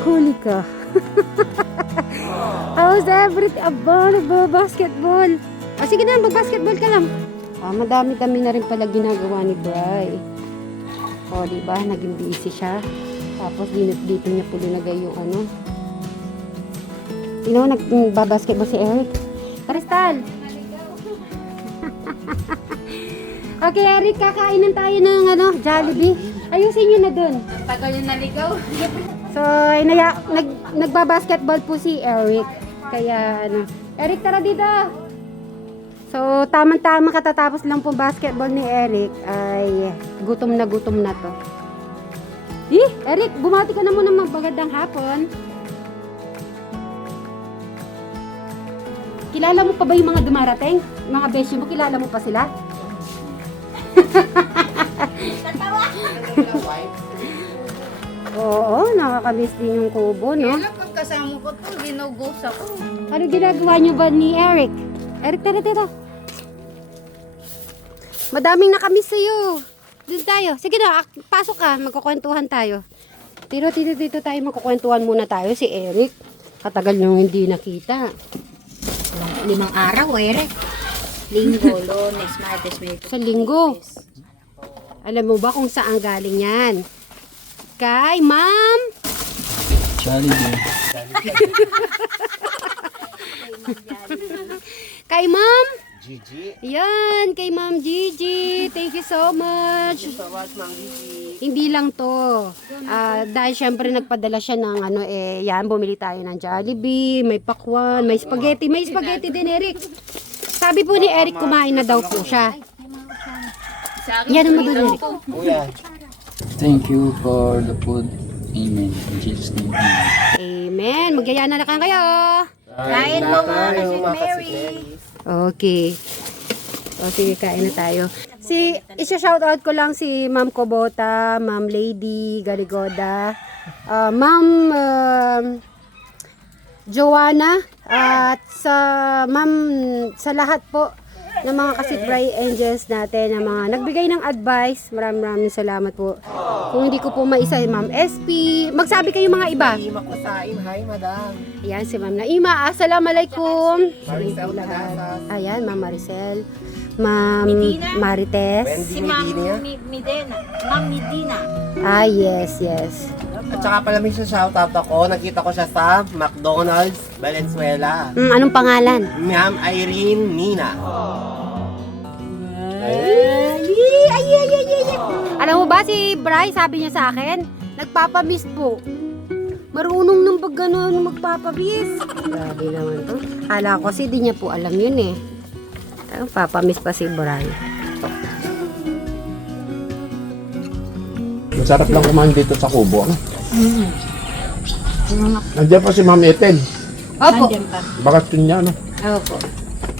Huli ka. How's everything? Aba, nagbabasketball. O sige na, mag-basketball ka lang. Madami-dami na rin pala ginagawa ni Bri. O, diba? Naging busy siya. Tapos dito niya po linagay yung ano. Tingnan mo, nagbabasketball si Eric. Crystal! Okay, Eric, kakainan tayo ng ano, Jollibee. Ayusin nyo na dun. Ang tagal yung naligaw. So, nagbabasketball po si Eric. Kaya, ano, Eric, tara dito! So, tamang-tama katatapos lang po basketball ni Eric ay gutom na to. Eric, bumati ka na muna magandang hapon. Kilala mo pa ba yung mga dumarating? Mga beshi mo, kilala mo pa sila? Oo, nakakamiss din yung kubo, no? Kailan pagkasama ko to, ginugos ako. Ano ginagawa niyo ba ni Eric? Eric, tara. Madaming nakamiss sa'yo. Dito tayo. Sige na, pasok ka. Magkukwentuhan tayo. Dito tayo magkukwentuhan muna tayo. Si Eric. Katagal niyong hindi nakita. 5 araw, Eric. Linggo, Lunes, Martes, Miyerkules. Sa linggo. Alam mo ba kung saan galing yan? Kay Ma'am Jollibee. Kay Ma'am Gigi. Yan, kay Ma'am Gigi. Thank you so much. So what, Mang Gigi? Hindi lang to. Dahil syempre nagpadala siya ng ano yan, bumili tayo ng Jollibee, may pakwan, may spaghetti. May spaghetti din, Eric. Sabi po ni Eric, kumain na daw po siya. Yan naman doon, Eric. Kuya. Thank you for the food. Amen. In Jesus' name. Amen. Magyaya na kayo. Kain mo muna, St. Mary. Okay. O sige, kain na tayo. Isa-shoutout ko lang si Ma'am Kobota, Ma'am Lady Galigoda, Ma'am Joanna, at sa lahat po ng mga kasitbray angels natin, na mga nagbigay ng advice. Maraming salamat po. Kung hindi ko po maisa, Ma'am SP. Magsabi kayo mga iba. Naima ko sa hi, madam. Ayan, si Ma'am Naima. Assalamualaikum. Maricel Magasas. Ayan, Ma'am Maricel. Ma'am Medina? Marites. Si Ma'am Medina. Ma'am Medina. Yes. At saka pala may shoutout ako. Nakita ko siya sa McDonald's, Valenzuela. Anong pangalan? Ma'am Irene Mina. Ay. Alam mo ba si Bri, sabi niya sa akin, nagpapamiss po. Marunong nang magpapamiss. Grabe naman to. Hala ko kasi di niya po alam yun eh. Papamiss pa si Bri. Masarap lang kumain dito sa kubo. Ano? Nandiyan pa si Ma'am Ethel. Opo. Bakasyon niya, ano? Opo.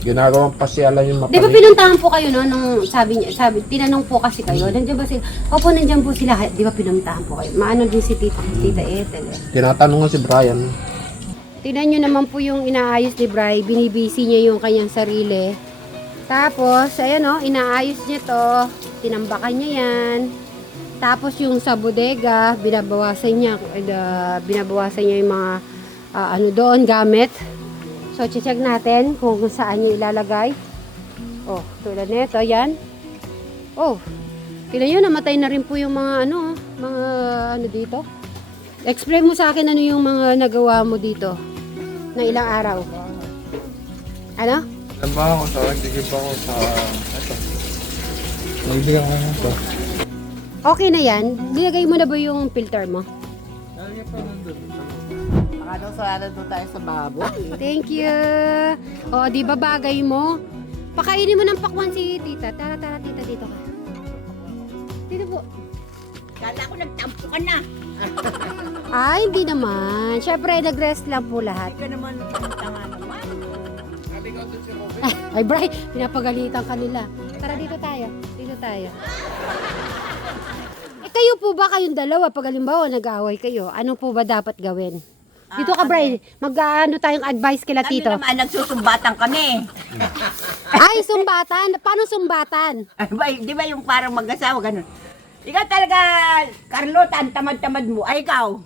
Ginagawang pasyalan yung Di ba mapangit. pinuntahan po kayo no nung sabi tinanong po kasi kayo, nandiyan ba sila? Opo, nandiyan po sila. Di ba pinuntahan po kayo? Maano din si Tita Ethel eh. Tinatanong nga si Brian. Tingnan nyo naman po yung inaayos ni Bri. Binibisi niya yung kanyang sarili. Tapos, ayan o, inaayos niya to. Tinambakan niya yan. Tapos yung sa bodega, binabawasan niya yung mga ano doon, gamit. So, check natin kung saan niya ilalagay. Oh, tulad nito, yan. Oh, tingnan nyo, namatay na rin po yung mga ano dito. Explain mo sa akin ano yung mga nagawa mo dito na ilang araw. Ano? Alam ba ako sa nagtigil pa ako sa ito. Nagbigan ko ito. Okay na yan. Nilagay mo na ba yung filter mo? Baka daw sa doon tayo sa baboy. Thank you. O, di ba bagay mo? Pakainin mo ng pakwan si tita. Tara, tita, dito ka. Dito po. Kala ko nagtampo ka na. Ay, hindi naman. Siyempre, nag-rest lang po lahat. Hindi ka naman tanga naman. Ay, Bri, pinapagalitan ka nila. Tara, dito tayo. Kayo po ba kayong dalawa, pag halimbawa nag-aaway kayo, ano po ba dapat gawin? Dito ka, Bri, mag-ano tayong advice kila Kami tito. naman, nagsusumbatan kami. Ay, sumbatan. Paano sumbatan? Di ba yung parang mag-asawa, ganun? Ikaw talaga, Carlota, ang tamad-tamad mo. Ay, ikaw.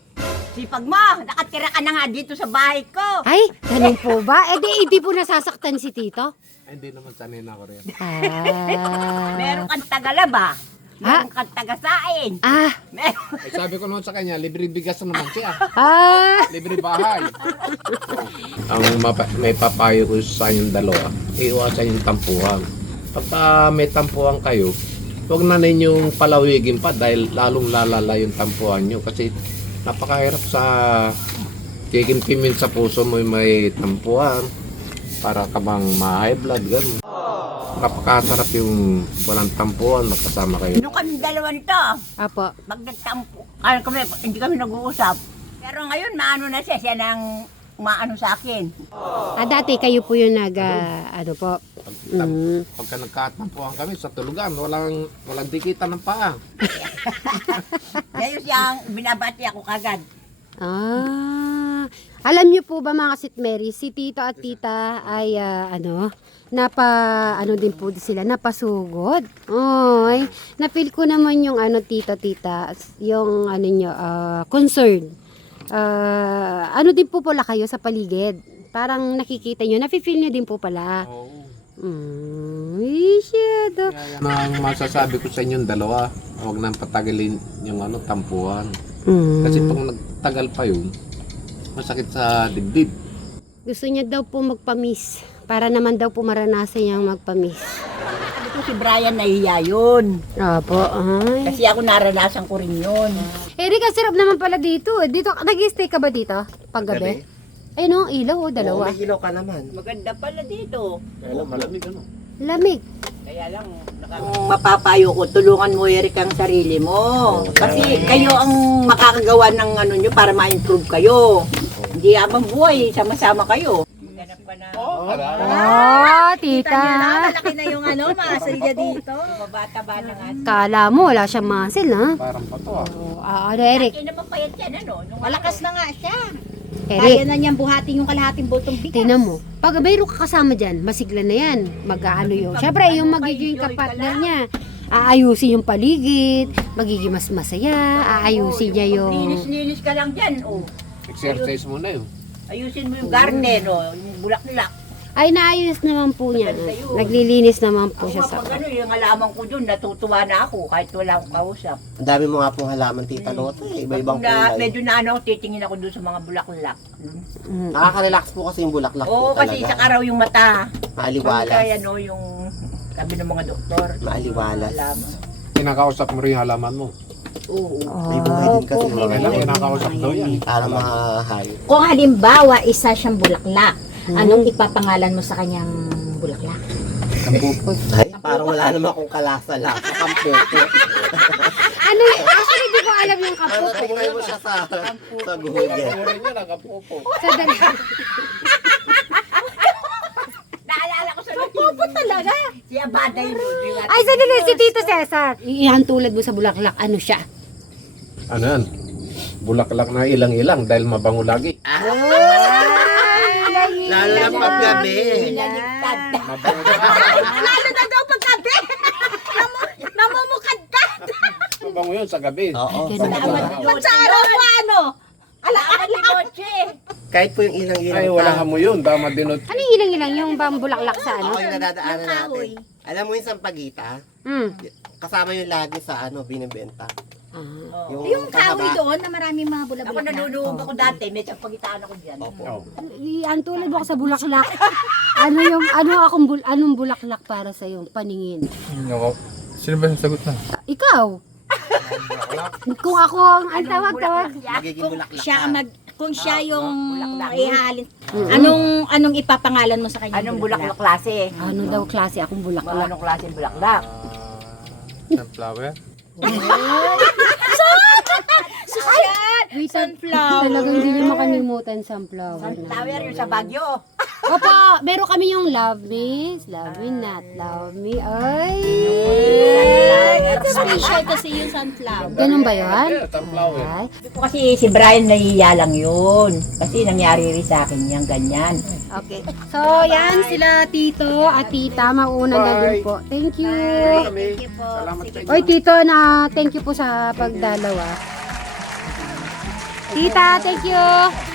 Sipag mo, nakatira ka na nga dito sa bahay ko. Ay, ganun po ba? Eh di, hindi po nasasaktan si Tito? Ay, hindi naman sanay na ako rin. Meron kang tagalaba. Meron kang tagasain. Meron. Ay, sabi ko naman sa kanya, libre bigas naman siya. Libre bahay. May papayo ko sa inyong dalawa, iwasan yung tampuhan. Pagka may tampuhan kayo, huwag na ninyong palawigin pa dahil lalong lalala yung tampuhan nyo. Kasi napakahirap sa kikimpimin sa puso mo yung may tampuhan. Para ka bang ma-high blood, gano'n. Napakasarap yung walang tampuhan, magkasama kayo. Nung kami dalawa nito, Apo. pag nagtampo, hindi kami nag-uusap. Pero ngayon, maano na siya nang maano sa akin. Dati kayo po yung ano po. Pagka nagkatampuhan kami sa tulugan, walang dikitan ng paa. Ngayon siyang binabati ako kagad. Alam niyo po ba mga St. Mary, si Tito at Tita ay din po sila, napasugod. Oy, na-feel ko naman yung Tito, Tita, yung niyo, concern. Din po pala kayo sa paligid. Parang nakikita nyo, nafe-feel nyo din po pala. Oo. Ang masasabi ko sa inyong dalawa, huwag nang patagalin yung tampuhan. Kasi pag nagtagal pa yun, masakit sa dibdib. Gusto niya daw po magpa-miss. Para naman daw po maranasan niyang magpa-miss. Sabi ko si Brian nahiya yun. Opo, ay. Kasi ako naranasan ko rin yun. Erika, sarap naman pala dito. Dito, nag-stay ka ba dito? Paggabi? Ay no, ilaw dalawa. May ilaw ka naman. Maganda pala dito. Kaya lang malamig Lamig. Kaya lang, mapapayo ko, tulungan mo Eric ang sarili mo. Kasi kayo ang makakagawa ng nyo para ma-improve kayo. Hindi habang buhay, sama-sama kayo. Ganap ka na. Tita. Malaki na yung muscle niya dito. Mabata-bata nga. Kala mo, wala siyang muscle, ha? Parang pato Eric. Hindi naman payat yan, Malakas na nga siya. Kaya Eric, na niyang buhatin yung kalahating botong bigas. tingnan mo. Pag mayroon ka kasama dyan, masigla na yan. Mag-ano yun. Siyempre, yung magiging kapartner niya, aayusin yung paligid, magiging mas masaya, aayusin niya yung... Linis-linis ka lang dyan, Exercise mo na yun. Ayusin mo yung garden, yung bulak-bulak. Ay, naayos naman po niya. Naglilinis naman po Ako siya nga sa... pag yung halaman ko dun, natutuwa na ako kahit wala akong kausap. Ang dami mo nga pong halaman, Tita Lota. Iba-ibang kulay. Medyo titingin ako dun sa mga bulaklak. Nakaka-relax po kasi yung bulaklak Oo, po kasi talaga. sa araw yung mata. Maaliwalas. Kaya yung sabi ng mga doktor. Maaliwalas. Halaman. Kinakausap mo rin yung halaman mo. Oo. May buhay din kasi yung mga Kailangan kinakausap daw yan. para mga hayop. Kung halimbawa, isa siyang bulaklak, anong ipapangalan mo sa kanyang bulaklak? Ay, parang wala naman akong kalasa lang. Kamputo. Actually, di ko alam yung Ano, kapo. tingnan mo siya sa Google. Rin niya, nakapopo. Sa dali. Naalala ko sa Kapopo talaga. Si Abada yun. Ay, sa dali, si Tito Cesar. Iyan tulad mo sa bulaklak, ano siya? Ano yan? Bulaklak na ilang-ilang dahil mabango lagi. Lalo na paggabi. Ilaligtad. Mabango Lalo na daw paggabi! Namumukadkad! Mabango yun sa gabi. Oo. Pag sa araw pa Alakan ni Noche. Kahit po yung ilang-ilang Ay, wala mo yun. Dama dinot. Ano yung ilang-ilang yung bang bulaklak sa ano? Ako yung nadadaanan natin. Alam mo yung sampagita? Kasama yung lagi sa binibenta. Yung kahoy doon na maraming mga Ako bulaklak na. nanunubog ako dati. May pagitaan ako dyan. Iyan tulad mo ako sa bulaklak. Anong bulaklak para sa yung paningin? Sino ba sasagot na? Ikaw. Kung ako ang tawag. Magiging bulaklak Siya ka. ang kung siya yung bulaklak. ihalin. Anong ipapangalan mo sa kanya? Anong bulaklak klase? Ano daw klase akong bulaklak? Anong klase bulaklak? Sunflower? Wait, talagang hindi niyo makalimutan sunflower na. Sunflower yung sa Baguio. Opo, meron kami yung love me, not love me. Ay! Special kasi yung sunflower. Ganun ba yun? Sunflower. Ay. Kasi si Brian nahiya lang yun. Kasi nangyari rin sa akin yung ganyan. Okay. So, yan sila Tito at Tita. Mauna na din po. Thank you. Thank you po. Salamat sa inyo. Oy, Tito, thank you po sa pagdalaw. Tita, thank you.